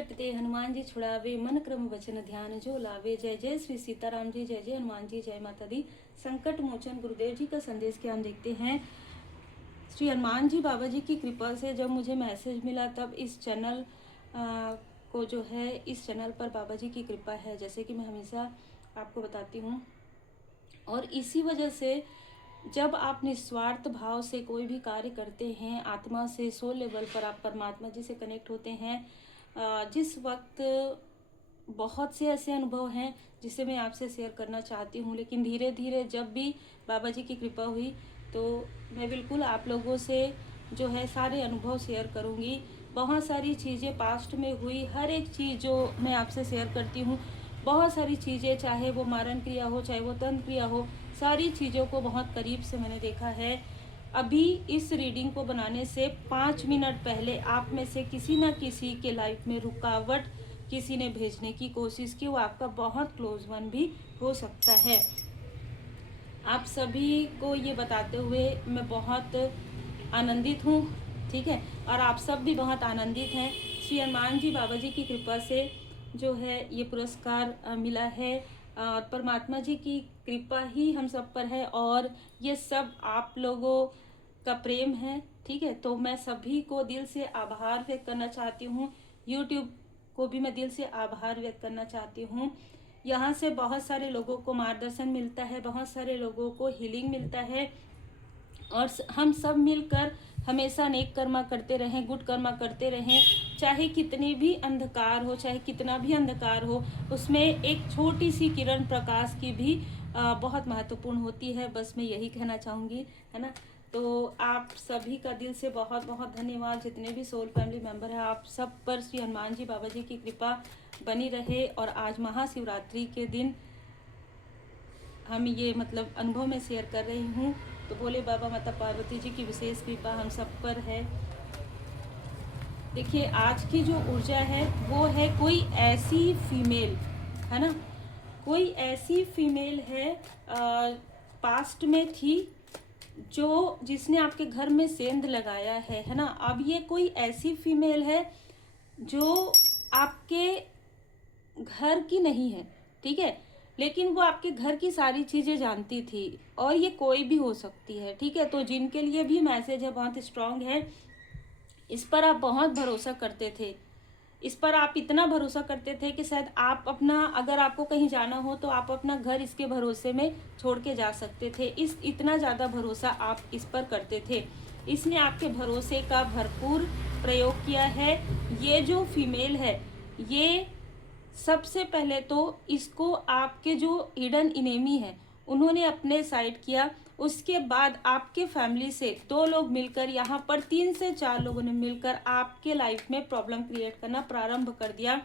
संकट ते हनुमान जी छुड़ावे, मन क्रम वचन ध्यान जो लावे। जय जय श्री सीताराम जी, जय जय हनुमान जी, जय माता दी। संकट मोचन गुरुदेव जी का संदेश के हम देखते हैं। श्री हनुमान जी बाबा जी की कृपा से जब मुझे मैसेज मिला तब इस चैनल को जो है, इस चैनल पर बाबा जी की कृपा है, जैसे कि मैं हमेशा आपको बताती हूँ। और इसी वजह से जब आप निस्वार्थ भाव से कोई भी कार्य करते हैं, आत्मा से सोल लेवल पर आप परमात्मा जी से कनेक्ट होते हैं, जिस वक्त बहुत से ऐसे अनुभव हैं जिसे मैं आपसे शेयर करना चाहती हूँ, लेकिन धीरे धीरे जब भी बाबा जी की कृपा हुई तो मैं बिल्कुल आप लोगों से जो है सारे अनुभव शेयर करूँगी। बहुत सारी चीज़ें पास्ट में हुई, हर एक चीज़ जो मैं आपसे शेयर करती हूँ, बहुत सारी चीज़ें, चाहे वो मारण क्रिया हो, चाहे वो तंत्र क्रिया हो, सारी चीज़ों को बहुत करीब से मैंने देखा है। अभी इस रीडिंग को बनाने से 5 मिनट पहले आप में से किसी न किसी के लाइफ में रुकावट किसी ने भेजने की कोशिश की, वो आपका बहुत क्लोज वन भी हो सकता है। आप सभी को ये बताते हुए मैं बहुत आनंदित हूँ, ठीक है, और आप सब भी बहुत आनंदित हैं। श्री हनुमान जी बाबा जी की कृपा से जो है ये पुरस्कार मिला है। परमात्मा जी की कृपा ही हम सब पर है और ये सब आप लोगों का प्रेम है, ठीक है। तो मैं सभी को दिल से आभार व्यक्त करना चाहती हूँ। यूट्यूब को भी मैं दिल से आभार व्यक्त करना चाहती हूँ। यहाँ से बहुत सारे लोगों को मार्गदर्शन मिलता है, बहुत सारे लोगों को हीलिंग मिलता है, और हम सब मिलकर हमेशा नेक कर्मा करते रहें, गुड कर्मा करते रहें। चाहे कितनी भी अंधकार हो, चाहे कितना भी अंधकार हो, उसमें एक छोटी सी किरण प्रकाश की भी बहुत महत्वपूर्ण होती है। बस मैं यही कहना चाहूँगी, है ना। तो आप सभी का दिल से बहुत बहुत धन्यवाद। जितने भी सोल फैमिली मेंबर हैं, आप सब पर श्री हनुमान जी बाबा जी की कृपा बनी रहे। और आज महाशिवरात्रि के दिन हम ये मतलब अनुभव में शेयर कर रही हूँ, तो भोले बाबा माता पार्वती जी की विशेष कृपा हम सब पर है। देखिए, आज की जो ऊर्जा है वो है कोई ऐसी फीमेल, है ना, कोई ऐसी फीमेल है पास्ट में थी जो जिसने आपके घर में सेंध लगाया है ना। अब ये कोई ऐसी फीमेल है जो आपके घर की नहीं है, ठीक है, लेकिन वो आपके घर की सारी चीज़ें जानती थी। और ये कोई भी हो सकती है, ठीक है। तो जिनके लिए भी मैसेज है बहुत स्ट्रांग है, इस पर आप बहुत भरोसा करते थे, इस पर आप इतना भरोसा करते थे कि शायद आप अपना, अगर आपको कहीं जाना हो तो आप अपना घर इसके भरोसे में छोड़ के जा सकते थे। इतना ज़्यादा भरोसा आप इस पर करते थे। इसने आपके भरोसे का भरपूर प्रयोग किया है। ये जो फीमेल है, ये सबसे पहले तो इसको आपके जो हिडन इनेमी है उन्होंने अपने साइड किया। उसके बाद आपके फैमिली से 2 लोग मिलकर, यहाँ पर 3 से 4 लोगों ने मिलकर आपके लाइफ में प्रॉब्लम क्रिएट करना प्रारंभ कर दिया।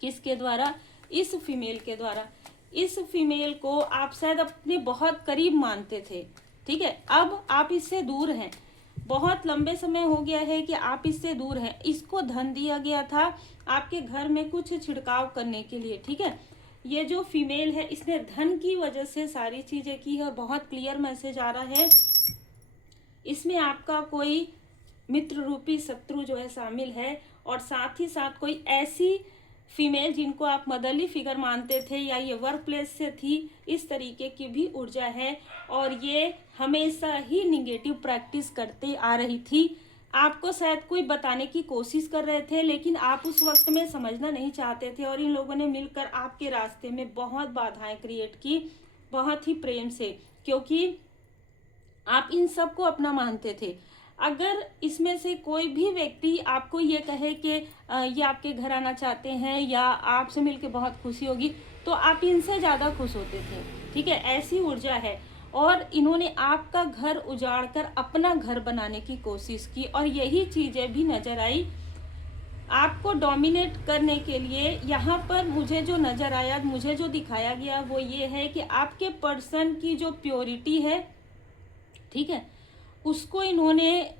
किसके द्वारा? इस फीमेल के द्वारा। इस फीमेल को आप शायद अपने बहुत करीब मानते थे, ठीक है। अब आप इससे दूर हैं, बहुत लंबे समय हो गया है कि आप इससे दूर हैं। इसको धन दिया गया था आपके घर में कुछ छिड़काव करने के लिए, ठीक है। ये जो फीमेल है इसने धन की वजह से सारी चीजें की है और बहुत क्लियर मैसेज आ रहा है। इसमें आपका कोई मित्र रूपी शत्रु जो है शामिल है, और साथ ही साथ कोई ऐसी फीमेल जिनको आप मदरली फिगर मानते थे या ये वर्क प्लेस से थी, इस तरीके की भी ऊर्जा है। और ये हमेशा ही निगेटिव प्रैक्टिस करते आ रही थी। आपको शायद कोई बताने की कोशिश कर रहे थे, लेकिन आप उस वक्त में समझना नहीं चाहते थे, और इन लोगों ने मिलकर आपके रास्ते में बहुत बाधाएं क्रिएट की, बहुत ही प्रेम से, क्योंकि आप इन सब को अपना मानते थे। अगर इसमें से कोई भी व्यक्ति आपको ये कहे कि ये आपके घर आना चाहते हैं या आपसे मिलके बहुत खुशी होगी, तो आप इनसे ज़्यादा खुश होते थे, ठीक है। ऐसी ऊर्जा है। और इन्होंने आपका घर उजाड़ कर अपना घर बनाने की कोशिश की, और यही चीज़ें भी नजर आई आपको डोमिनेट करने के लिए। यहाँ पर मुझे जो नजर आया, मुझे जो दिखाया गया वो ये है कि आपके पर्सन की जो प्योरिटी है, ठीक है, उसको इन्होंने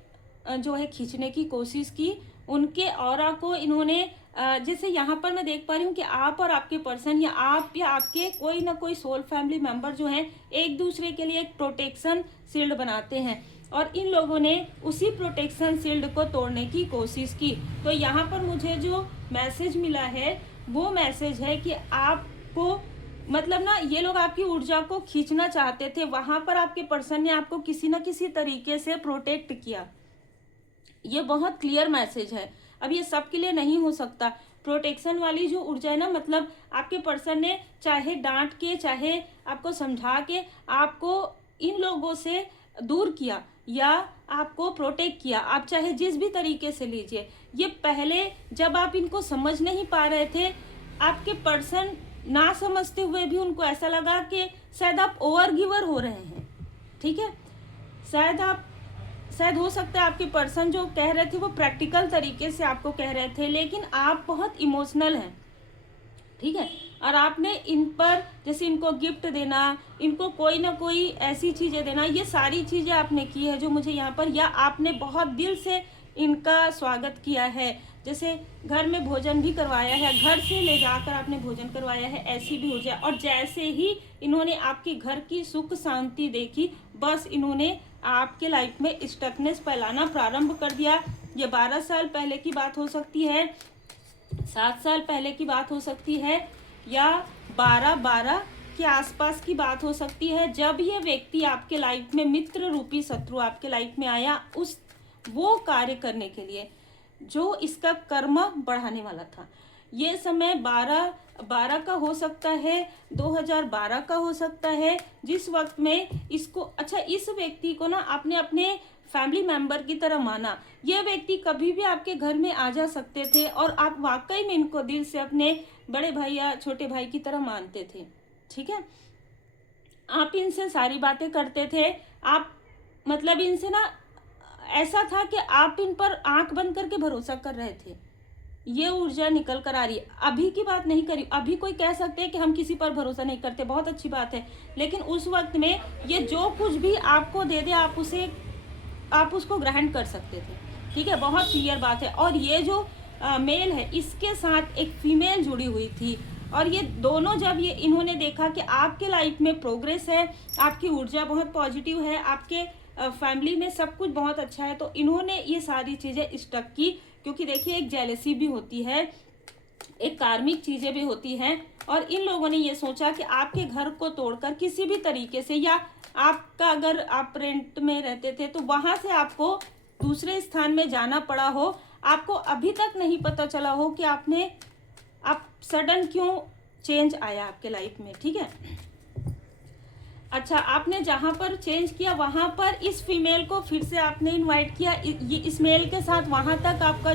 जो है खींचने की कोशिश की। उनके ऑरा को इन्होंने जैसे यहाँ पर मैं देख पा रही हूँ कि आप और आपके पर्सन, या आप या आपके कोई ना कोई सोल फैमिली मेंबर जो हैं, एक दूसरे के लिए एक प्रोटेक्शन शील्ड बनाते हैं। और इन लोगों ने उसी प्रोटेक्शन शील्ड को तोड़ने की कोशिश की। तो यहाँ पर मुझे जो मैसेज मिला है वो मैसेज है कि आपको मतलब ना ये लोग आपकी ऊर्जा को खींचना चाहते थे, वहां पर आपके पर्सन ने आपको किसी ना किसी तरीके से प्रोटेक्ट किया। ये बहुत क्लियर मैसेज है। अब ये सबके लिए नहीं हो सकता। प्रोटेक्शन वाली जो ऊर्जा है ना, मतलब आपके पर्सन ने चाहे डांट के चाहे आपको समझा के आपको इन लोगों से दूर किया या आपको प्रोटेक्ट किया, आप चाहे जिस भी तरीके से लीजिए। ये पहले जब आप इनको समझ नहीं पा रहे थे, आपके पर्सन ना समझते हुए भी उनको ऐसा लगा कि शायद आप ओवर गिवर हो रहे हैं। ठीक है, शायद हो सकता है आपके पर्सन जो कह रहे थे वो प्रैक्टिकल तरीके से आपको कह रहे थे, लेकिन आप बहुत इमोशनल हैं। ठीक है, और आपने इन पर जैसे इनको गिफ्ट देना, इनको कोई ना कोई ऐसी चीज़ें देना, ये सारी चीज़ें आपने की है जो मुझे यहाँ पर, या आपने बहुत दिल से इनका स्वागत किया है, जैसे घर में भोजन भी करवाया है, घर से ले जाकर आपने भोजन करवाया है, ऐसी भी हो जाए। और जैसे ही इन्होंने आपके घर की सुख शांति देखी, बस इन्होंने आपके लाइफ में स्टकनेस फैलाना प्रारंभ कर दिया। ये 12 साल पहले की बात हो सकती है, 7 साल पहले की बात हो सकती है, या 12 के आसपास की बात हो सकती है, जब ये व्यक्ति आपके लाइफ में मित्र रूपी शत्रु आपके लाइफ में आया उस वो कार्य करने के लिए जो इसका कर्म बढ़ाने वाला था। ये समय 12 का हो सकता है, 2012 का हो सकता है, जिस वक्त में इसको अच्छा इस व्यक्ति को ना आपने अपने फैमिली मेंबर की तरह माना। ये व्यक्ति कभी भी आपके घर में आ जा सकते थे और आप वाकई में इनको दिल से अपने बड़े भाई या छोटे भाई की तरह मानते थे। ठीक है, आप इनसे सारी बातें करते थे, आप मतलब इनसे ना ऐसा था कि आप इन पर आंख बंद करके भरोसा कर रहे थे। ये ऊर्जा निकल कर आ रही है। अभी की बात नहीं करी, अभी कोई कह सकते हैं कि हम किसी पर भरोसा नहीं करते, बहुत अच्छी बात है, लेकिन उस वक्त में ये जो कुछ भी आपको दे दे आप उसको ग्रहण कर सकते थे। ठीक है, बहुत क्लियर बात है। और ये जो मेल है इसके साथ एक फीमेल जुड़ी हुई थी, और ये दोनों जब ये इन्होंने देखा कि आपके लाइफ में प्रोग्रेस है, आपकी ऊर्जा बहुत पॉजिटिव है, आपके फैमिली में सब कुछ बहुत अच्छा है, तो इन्होंने ये सारी चीज़ें स्टक की। क्योंकि देखिए एक जेलसी भी होती है, एक कार्मिक चीज़ें भी होती हैं, और इन लोगों ने ये सोचा कि आपके घर को तोड़कर किसी भी तरीके से, या आपका अगर आप रेंट में रहते थे तो वहाँ से आपको दूसरे स्थान में जाना पड़ा हो, आपको अभी तक नहीं पता चला हो कि आप सडन क्यों चेंज आया आपके लाइफ में। ठीक है, अच्छा आपने जहाँ पर चेंज किया वहाँ पर इस फीमेल को फिर से आपने इनवाइट किया, ये इस मेल के साथ वहाँ तक आपका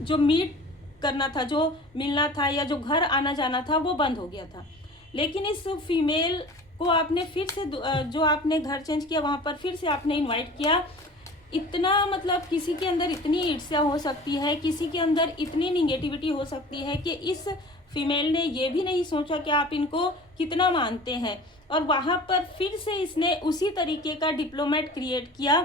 जो मीट करना था, जो मिलना था या जो घर आना जाना था वो बंद हो गया था। लेकिन इस फीमेल को आपने फिर से जो आपने घर चेंज किया वहाँ पर फिर से आपने इनवाइट किया। इतना मतलब किसी के अंदर इतनी ईर्ष्या हो सकती है, किसी के अंदर इतनी निगेटिविटी हो सकती है कि इस फीमेल ने ये भी नहीं सोचा कि आप इनको कितना मानते हैं, और वहाँ पर फिर से इसने उसी तरीके का डिप्लोमेट क्रिएट किया।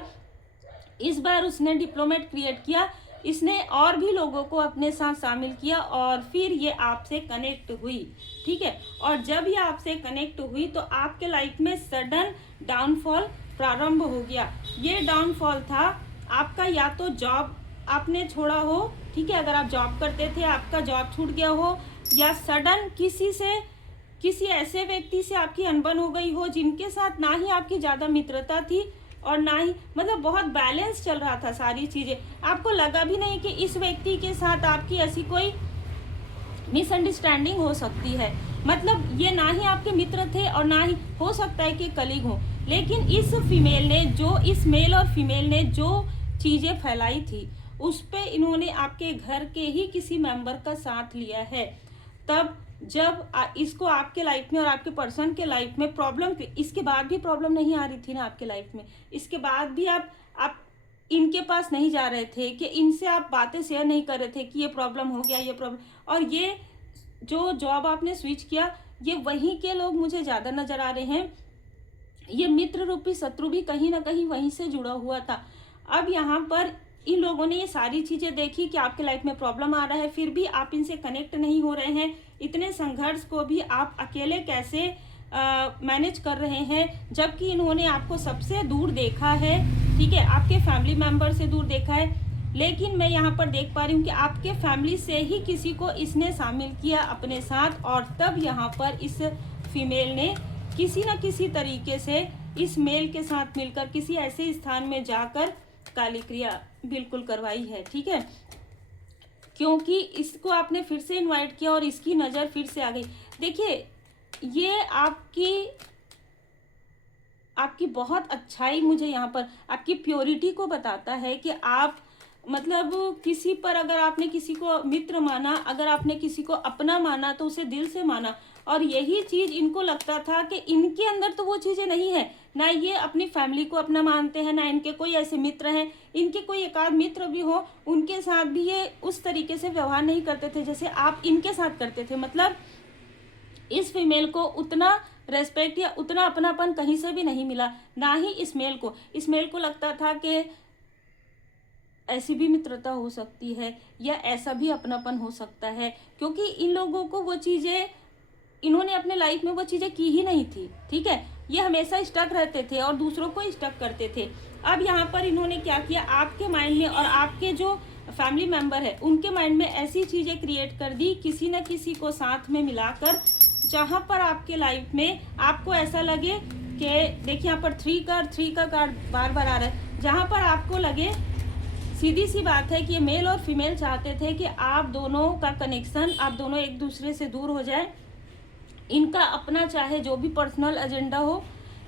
इस बार उसने डिप्लोमेट क्रिएट किया, इसने और भी लोगों को अपने साथ शामिल किया, और फिर ये आपसे कनेक्ट हुई। ठीक है, और जब ये आपसे कनेक्ट हुई तो आपके लाइफ में सडन डाउनफॉल प्रारंभ हो गया। ये डाउनफॉल था आपका, या तो जॉब आपने छोड़ा हो, ठीक है, अगर आप जॉब करते थे आपका जॉब छूट गया हो, या सडन किसी ऐसे व्यक्ति से आपकी अनबन हो गई हो जिनके साथ ना ही आपकी ज़्यादा मित्रता थी और ना ही मतलब बहुत बैलेंस चल रहा था सारी चीज़ें। आपको लगा भी नहीं कि इस व्यक्ति के साथ आपकी ऐसी कोई मिसअंडरस्टैंडिंग हो सकती है, मतलब ये ना ही आपके मित्र थे और ना ही हो सकता है कि कलीग हो। लेकिन इस फीमेल ने इस मेल और फीमेल ने जो चीज़ें फैलाई थी उस पे इन्होंने आपके घर के ही किसी मेंबर का साथ लिया है। तब जब इसको आपके लाइफ में और आपके पर्सन के लाइफ में प्रॉब्लम थी, इसके बाद भी प्रॉब्लम नहीं आ रही थी ना आपके लाइफ में, इसके बाद भी आप इनके पास नहीं जा रहे थे कि इनसे आप बातें शेयर नहीं कर रहे थे कि ये प्रॉब्लम हो गया, ये प्रॉब्लम। और ये जो जॉब आपने स्विच किया, ये वहीं के लोग मुझे ज़्यादा नज़र आ रहे हैं। ये मित्र रूपी शत्रु भी कहीं ना कहीं वहीं से जुड़ा हुआ था। अब यहाँ पर इन लोगों ने ये सारी चीज़ें देखी कि आपके लाइफ में प्रॉब्लम आ रहा है, फिर भी आप इनसे कनेक्ट नहीं हो रहे हैं। इतने संघर्ष को भी आप अकेले कैसे मैनेज कर रहे हैं, जबकि इन्होंने आपको सबसे दूर देखा है, ठीक है, आपके फैमिली मेंबर से दूर देखा है। लेकिन मैं यहाँ पर देख पा रही हूँ कि आपके फैमिली से ही किसी को इसने शामिल किया अपने साथ, और तब यहाँ पर इस फीमेल ने किसी न किसी तरीके से इस मेल के साथ मिलकर किसी ऐसे स्थान में जाकर काली क्रिया बिल्कुल करवाई है, ठीक है, क्योंकि इसको आपने फिर से इनवाइट किया और इसकी नज़र फिर से आ गई। देखिए, ये आपकी बहुत अच्छाई, मुझे यहाँ पर आपकी प्योरिटी को बताता है कि आप मतलब किसी पर, अगर आपने किसी को मित्र माना, अगर आपने किसी को अपना माना तो उसे दिल से माना, और यही चीज़ इनको लगता था कि इनके अंदर तो वो चीज़ें नहीं है, ना ये अपनी फैमिली को अपना मानते हैं, ना इनके कोई ऐसे मित्र हैं, इनके कोई एक आध मित्र भी हो उनके साथ भी ये उस तरीके से व्यवहार नहीं करते थे जैसे आप इनके साथ करते थे। मतलब इस फीमेल को उतना रेस्पेक्ट या उतना अपनापन कहीं से भी नहीं मिला, ना ही इस मेल को लगता था कि ऐसी भी मित्रता हो सकती है या ऐसा भी अपनापन हो सकता है, क्योंकि इन लोगों को वो चीज़ें, इन्होंने अपने लाइफ में वो चीज़ें की ही नहीं थी, ठीक है, ये हमेशा स्टक रहते थे और दूसरों को स्टक करते थे। अब यहाँ पर इन्होंने क्या किया, आपके माइंड में और आपके जो फैमिली मेंबर है उनके माइंड में ऐसी चीज़ें क्रिएट कर दी, किसी न किसी को साथ में मिलाकर, जहाँ पर आपके लाइफ में आपको ऐसा लगे कि देखिए यहाँ पर थ्री का कार्ड बार बार आ रहा है, जहाँ पर आपको लगे, सीधी सी बात है कि ये मेल और फीमेल चाहते थे कि आप दोनों का कनेक्शन, आप दोनों एक दूसरे से दूर हो जाए, इनका अपना चाहे जो भी पर्सनल एजेंडा हो,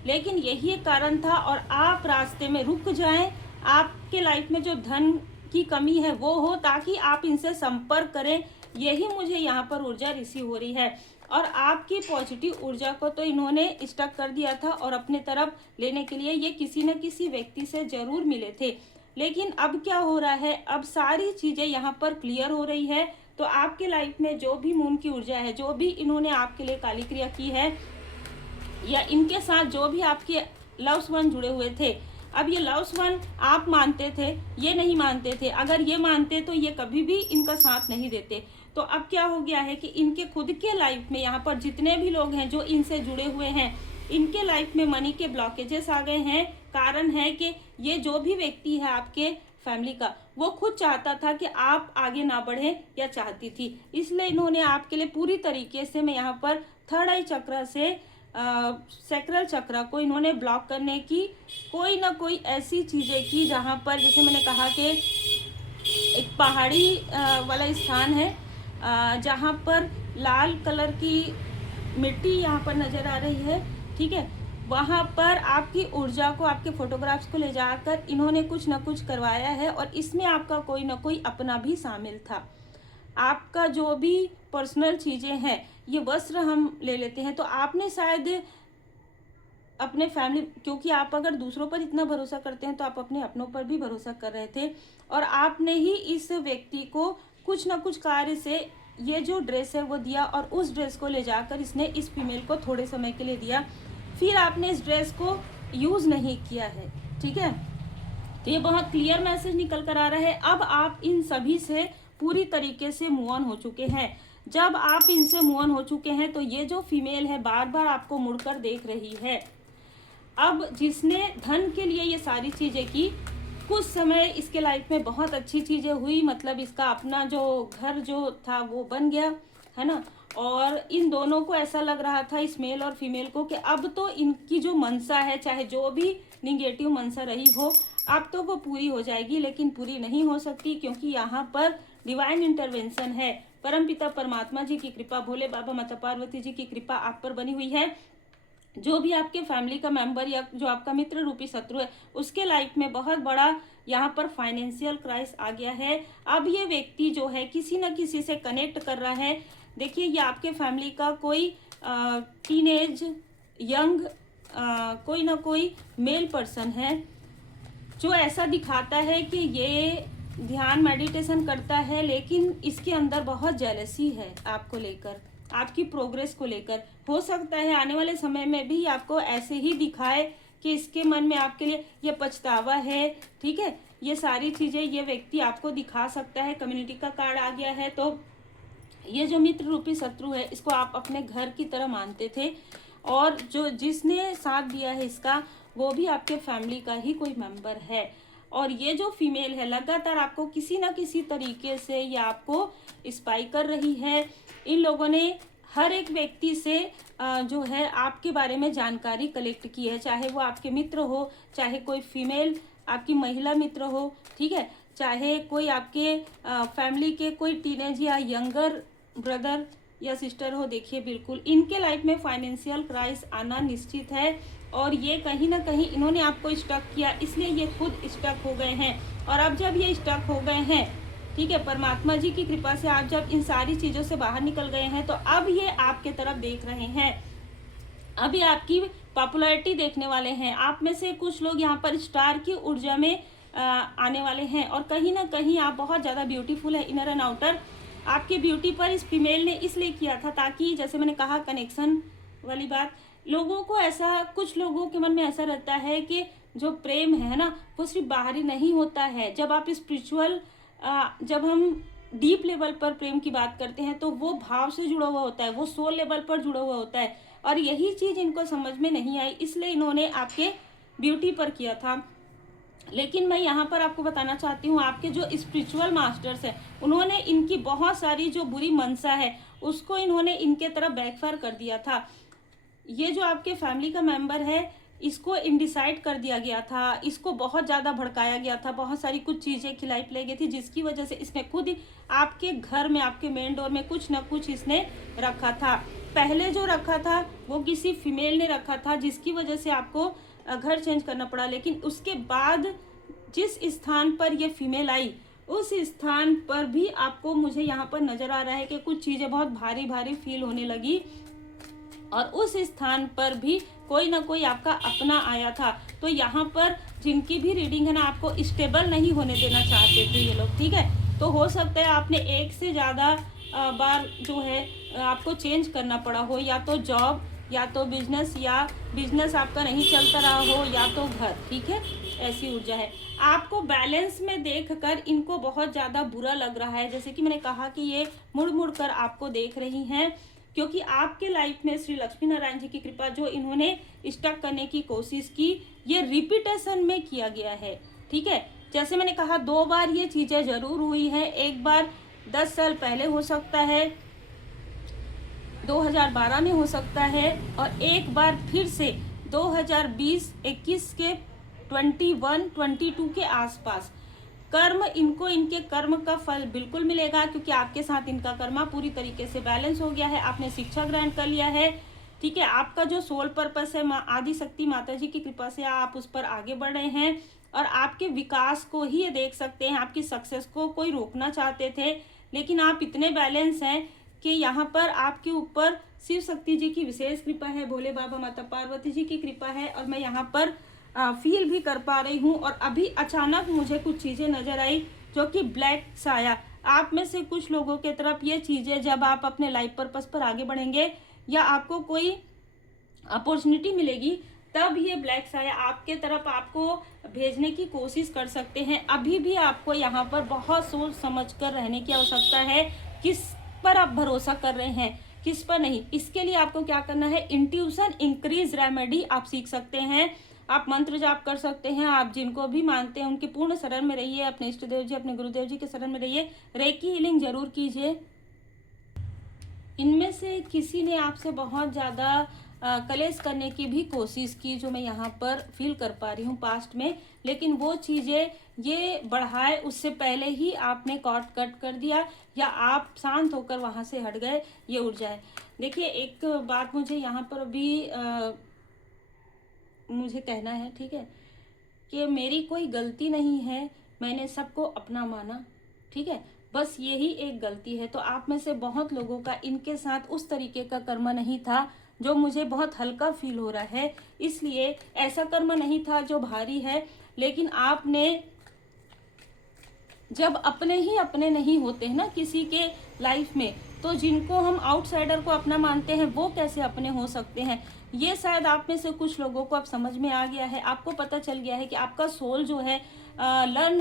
लेकिन यही एक कारण था, और आप रास्ते में रुक जाएं, आपके लाइफ में जो धन की कमी है वो हो, ताकि आप इनसे संपर्क करें। यही मुझे यहाँ पर ऊर्जा रिसीव हो रही है, और आपकी पॉजिटिव ऊर्जा को तो इन्होंने स्टक कर दिया था, और अपने तरफ लेने के लिए ये किसी न किसी व्यक्ति से जरूर मिले थे। लेकिन अब क्या हो रहा है, अब सारी चीज़ें यहाँ पर क्लियर हो रही है। तो आपके लाइफ में जो भी मून की ऊर्जा है, जो भी इन्होंने आपके लिए काली क्रिया की है, या इनके साथ जो भी आपके लव्स वन जुड़े हुए थे, अब ये लव्स वन आप मानते थे, ये नहीं मानते थे, अगर ये मानते तो ये कभी भी इनका साथ नहीं देते। तो अब क्या हो गया है कि इनके खुद के लाइफ में यहाँ पर जितने भी लोग हैं जो इनसे जुड़े हुए हैं, इनके लाइफ में मनी के ब्लॉकेजेस आ गए हैं। कारण है कि ये जो भी व्यक्ति है आपके फैमिली का, वो खुद चाहता था कि आप आगे ना बढ़े, या चाहती थी, इसलिए इन्होंने आपके लिए पूरी तरीके से, मैं यहाँ पर थर्ड आई चक्र से सैक्रल चक्र को इन्होंने ब्लॉक करने की कोई ना कोई ऐसी चीज़ें की, जहाँ पर जैसे मैंने कहा कि एक पहाड़ी वाला स्थान है, जहाँ पर लाल कलर की मिट्टी यहाँ पर नज़र आ रही है, ठीक है, वहाँ पर आपकी ऊर्जा को, आपके फोटोग्राफ्स को ले जाकर इन्होंने कुछ ना कुछ करवाया है, और इसमें आपका कोई ना कोई अपना भी शामिल था। आपका जो भी पर्सनल चीज़ें हैं, ये वस्त्र हम ले लेते हैं, तो आपने शायद अपने फैमिली, क्योंकि आप अगर दूसरों पर इतना भरोसा करते हैं तो आप अपने अपनों पर भी भरोसा कर रहे थे, और आपने ही इस व्यक्ति को कुछ ना कुछ कार्य से ये जो ड्रेस है वो दिया, और उस ड्रेस को ले जाकर इसने इस फीमेल को थोड़े समय के लिए दिया, फिर आपने इस ड्रेस को यूज़ नहीं किया है, ठीक है। तो ये बहुत क्लियर मैसेज निकल कर आ रहा है। अब आप इन सभी से पूरी तरीके से मूव ऑन हो चुके हैं। जब आप इनसे मूव ऑन हो चुके हैं तो ये जो फीमेल है बार बार आपको मुड़कर देख रही है। अब जिसने धन के लिए ये सारी चीज़ें की, कुछ समय इसके लाइफ में बहुत अच्छी चीज़ें हुई, मतलब इसका अपना जो घर जो था वो बन गया, है ना, और इन दोनों को ऐसा लग रहा था, इस मेल और फीमेल को, कि अब तो इनकी जो मनसा है, चाहे जो भी निगेटिव मनसा रही हो, अब तो वो पूरी हो जाएगी, लेकिन पूरी नहीं हो सकती, क्योंकि यहाँ पर डिवाइन इंटरवेंशन है। परमपिता परमात्मा जी की कृपा, भोले बाबा माता पार्वती जी की कृपा आप पर बनी हुई है। जो भी आपके फैमिली का मेंबर या जो आपका मित्र रूपी शत्रु है, उसके लाइफ में बहुत बड़ा यहाँ पर फाइनेंशियल क्राइसिस आ गया है। अब ये व्यक्ति जो है किसी न किसी से कनेक्ट कर रहा है। देखिए, ये आपके फैमिली का कोई टीनेज यंग कोई ना कोई मेल पर्सन है, जो ऐसा दिखाता है कि ये ध्यान मेडिटेशन करता है, लेकिन इसके अंदर बहुत जेलसी है आपको लेकर, आपकी प्रोग्रेस को लेकर। हो सकता है आने वाले समय में भी आपको ऐसे ही दिखाए कि इसके मन में आपके लिए ये पछतावा है, ठीक है, ये सारी चीज़ें ये व्यक्ति आपको दिखा सकता है। कम्युनिटी का कार्ड आ गया है। तो ये जो मित्र रूपी शत्रु है, इसको आप अपने घर की तरह मानते थे, और जो जिसने साथ दिया है इसका, वो भी आपके फैमिली का ही कोई मेंबर है। और ये जो फीमेल है लगातार आपको किसी ना किसी तरीके से ये आपको स्पाई कर रही है। इन लोगों ने हर एक व्यक्ति से जो है आपके बारे में जानकारी कलेक्ट की है, चाहे वो आपके मित्र हो, चाहे कोई फीमेल आपकी महिला मित्र हो, ठीक है, चाहे कोई आपके फैमिली के कोई टीनेज या यंगर ब्रदर या सिस्टर हो। देखिए बिल्कुल इनके लाइफ में फाइनेंशियल क्राइसिस आना निश्चित है, और ये कहीं ना कहीं इन्होंने आपको स्टक किया, इसलिए ये खुद स्टक हो गए हैं। और अब जब ये स्टक हो गए हैं, ठीक है, परमात्मा जी की कृपा से आप जब इन सारी चीज़ों से बाहर निकल गए हैं, तो अब ये आपके तरफ देख रहे हैं, अभी आपकी पॉपुलैरिटी देखने वाले हैं। आप में से कुछ लोग यहाँ पर स्टार की ऊर्जा में आने वाले हैं, और कहीं ना कहीं आप बहुत ज़्यादा ब्यूटीफुल है, इनर एंड आउटर। आपकी ब्यूटी पर इस फीमेल ने इसलिए किया था ताकि, जैसे मैंने कहा, कनेक्शन वाली बात। लोगों को ऐसा, कुछ लोगों के मन में ऐसा रहता है कि जो प्रेम है ना, वो सिर्फ बाहरी नहीं होता है। जब आप स्पिरिचुअल, जब हम डीप लेवल पर प्रेम की बात करते हैं, तो वो भाव से जुड़ा हुआ होता है, वो सोल लेवल पर जुड़ा हुआ होता है। और यही चीज़ इनको समझ में नहीं आई, इसलिए इन्होंने आपके ब्यूटी पर किया था। लेकिन मैं यहाँ पर आपको बताना चाहती हूँ, आपके जो स्पिरिचुअल मास्टर्स हैं, उन्होंने इनकी बहुत सारी जो बुरी मनसा है उसको इन्होंने इनके तरफ बैकफायर कर दिया था। ये जो आपके फैमिली का मेंबर है, इसको इनडिसाइड कर दिया गया था, इसको बहुत ज़्यादा भड़काया गया था, बहुत सारी कुछ चीज़ें खिलाई पिलाई गई थी, जिसकी वजह से इसने खुद आपके घर में, आपके मेन डोर में कुछ ना कुछ इसने रखा था। पहले जो रखा था वो किसी फीमेल ने रखा था, जिसकी वजह से आपको घर चेंज करना पड़ा। लेकिन उसके बाद जिस स्थान पर ये फीमेल आई, उस स्थान पर भी आपको, मुझे यहाँ पर नज़र आ रहा है कि कुछ चीज़ें बहुत भारी भारी फील होने लगी, और उस स्थान पर भी कोई ना कोई आपका अपना आया था। तो यहाँ पर जिनकी भी रीडिंग है ना, आपको स्टेबल नहीं होने देना चाहते थे ये लोग, ठीक है। तो हो सकता है आपने एक से ज़्यादा बार जो है आपको चेंज करना पड़ा हो, या तो जॉब, या तो बिजनेस, या बिजनेस आपका नहीं चलता रहा हो, या तो घर, ठीक है। ऐसी ऊर्जा है। आपको बैलेंस में देखकर इनको बहुत ज़्यादा बुरा लग रहा है, जैसे कि मैंने कहा कि ये मुड़ मुड़ कर आपको देख रही हैं, क्योंकि आपके लाइफ में श्री लक्ष्मी नारायण जी की कृपा, जो इन्होंने स्टक करने की कोशिश की, ये रिपीटेशन में किया गया है, ठीक है। जैसे मैंने कहा, 2 बार ये चीज़ें ज़रूर हुई है। एक बार 10 साल पहले हो सकता है, 2012 में हो सकता है, और एक बार फिर से 2020-21 के 21-22 के आसपास। कर्म, इनको इनके कर्म का फल बिल्कुल मिलेगा, क्योंकि आपके साथ इनका कर्मा पूरी तरीके से बैलेंस हो गया है। आपने शिक्षा ग्रहण कर लिया है, ठीक है। आपका जो सोल पर्पस है, आदि शक्ति माता जी की कृपा से आप उस पर आगे बढ़ रहे हैं, और आपके विकास को ही ये देख सकते हैं। आपकी सक्सेस को कोई रोकना चाहते थे, लेकिन आप इतने बैलेंस हैं कि यहाँ पर आपके ऊपर शिव शक्ति जी की विशेष कृपा है, भोले बाबा माता पार्वती जी की कृपा है, और मैं यहाँ पर फील भी कर पा रही हूँ। और अभी अचानक मुझे कुछ चीज़ें नज़र आई, जो कि ब्लैक साया। आप में से कुछ लोगों के तरफ ये चीज़ें, जब आप अपने लाइफ पर्पस पर आगे बढ़ेंगे, या आपको कोई अपॉर्चुनिटी मिलेगी, तब ये ब्लैक साया आपके तरफ आपको भेजने की कोशिश कर सकते हैं। अभी भी आपको यहाँ पर बहुत सोच समझ कर रहने की आवश्यकता है। किस पर आप भरोसा कर रहे हैं, किस पर नहीं, इसके लिए आपको क्या करना है, इंट्यूशन इंक्रीज रेमेडी आप सीख सकते हैं। आप मंत्र जाप कर सकते हैं। आप जिनको भी मानते हैं उनके पूर्ण शरण में रहिए, अपने इष्ट देव जी, अपने गुरुदेव जी के शरण में रहिए। रेकी हीलिंग जरूर कीजिए। इनमें से किसी ने आपसे बहुत ज़्यादा कलेश करने की भी कोशिश की, जो मैं यहाँ पर फील कर पा रही हूँ पास्ट में, लेकिन वो चीज़ें ये बढ़ाए उससे पहले ही आपने कट कर दिया, या आप शांत होकर वहाँ से हट गए। ये ऊर्जा है। देखिए, एक बात मुझे यहाँ पर अभी मुझे कहना है, ठीक है, कि मेरी कोई गलती नहीं है, मैंने सबको अपना माना, ठीक है, बस यही एक गलती है। तो आप में से बहुत लोगों का इनके साथ उस तरीके का कर्म नहीं था, जो मुझे बहुत हल्का फील हो रहा है। इसलिए ऐसा कर्म नहीं था जो भारी है, लेकिन आपने, जब अपने ही अपने नहीं होते हैं ना किसी के लाइफ में, तो जिनको हम आउटसाइडर को अपना मानते हैं, वो कैसे अपने हो सकते हैं। ये शायद आप में से कुछ लोगों को अब समझ में आ गया है। आपको पता चल गया है कि आपका सोल जो है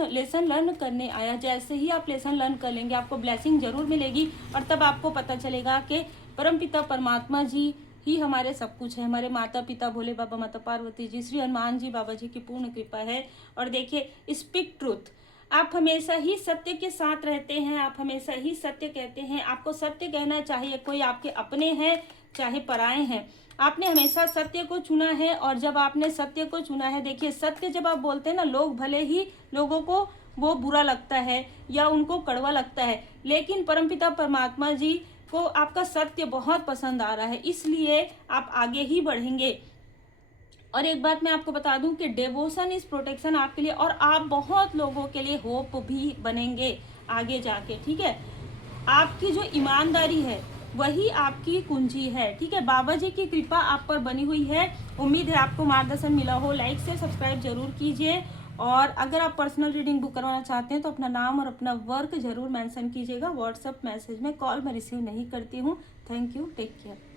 लेसन लर्न करने आया। जैसे ही आप लेसन लर्न कर लेंगे, आपको ब्लेसिंग जरूर मिलेगी, और तब आपको पता चलेगा कि परमपिता परमात्मा जी ही हमारे सब कुछ है। हमारे माता पिता भोले बाबा, माता पार्वती जी, श्री हनुमान जी बाबा जी की पूर्ण कृपा है। और देखिए स्पीक ट्रूथ, आप हमेशा ही सत्य के साथ रहते हैं, आप हमेशा ही सत्य कहते हैं। आपको सत्य कहना चाहिए, कोई आपके अपने हैं चाहे पराए हैं, आपने हमेशा सत्य को चुना है। और जब आपने सत्य को चुना है, देखिए सत्य जब आप बोलते हैं ना, लोग भले ही लोगों को वो बुरा लगता है या उनको कड़वा लगता है, लेकिन परमपिता परमात्मा जी को आपका सत्य बहुत पसंद आ रहा है, इसलिए आप आगे ही बढ़ेंगे। और एक बात मैं आपको बता दूं कि डिवोशन इज प्रोटेक्शन आपके लिए, और आप बहुत लोगों के लिए होप भी बनेंगे आगे जाके, ठीक है। आपकी जो ईमानदारी है वही आपकी कुंजी है, ठीक है। बाबा जी की कृपा आप पर बनी हुई है। उम्मीद है आपको मार्गदर्शन मिला हो। लाइक से सब्सक्राइब जरूर कीजिए। और अगर आप पर्सनल रीडिंग बुक करवाना चाहते हैं तो अपना नाम और अपना वर्क जरूर मेंशन कीजिएगा। व्हाट्सएप मैसेज में, कॉल मैं रिसीव नहीं करती हूँ। Thank you, take care.